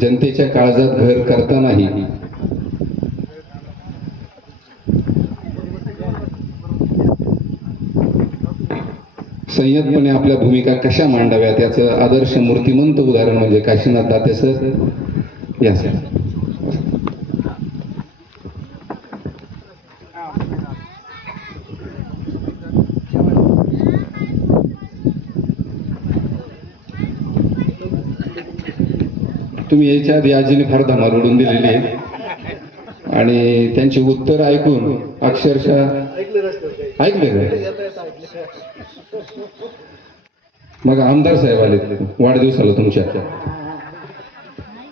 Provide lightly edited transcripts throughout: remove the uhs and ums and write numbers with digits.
जनतेच्या काळजात घर करतानाही संयतपणे आपल्या भूमिका कशा मांडाव्यात याचं आदर्श मूर्तिमंत उदाहरण म्हणजे काशीनाथ दाते सर. या सर. तुम्ही याच्या आधी आजीने फार धमाल उडून दिलेली आहे आणि त्यांची उत्तर ऐकून अक्षरशः ऐकले का? मग आमदार साहेब आले वाढदिवसाला तुमच्या.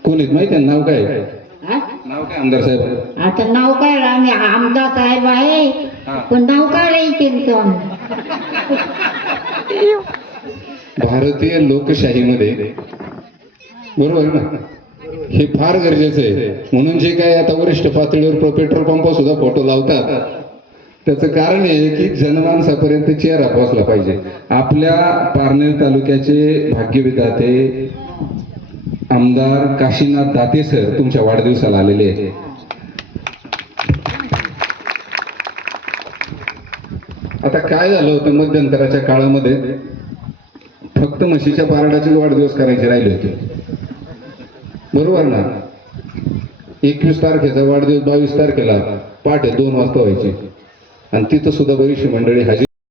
कोण आहेत माहिती आहे? नाव काय? नाव काय आमदार साहेब? आता नाव काय? आम्ही आमदार साहेब आहे पण नाव काय राहील? भारतीय लोकशाहीमध्ये बरोबर ना, हे फार गरजेचं आहे. म्हणून जे काय आता वरिष्ठ पातळीवर पेट्रोल पंप सुद्धा फोटो लावतात त्याचं कारण आहे की जनमानसापर्यंत चेहरा पोहोचला पाहिजे. आपल्या पारनेर तालुक्याचे भाग्यविधाते आमदार काशीनाथ दाते सर तुमच्या वाढदिवसाला आलेले आहेत. आता काय झालं होतं मध्यंतराच्या काळामध्ये फक्त म्हशीच्या पारडाचे वाढदिवस करायचे राहिले होते, बरोबर ना. 21 तारखेचा वाढदिवस 22 तारखेला पहाटे 2 वाजता व्हायचे आणि तिथं सुद्धा बरीचशी मंडळी हजेरी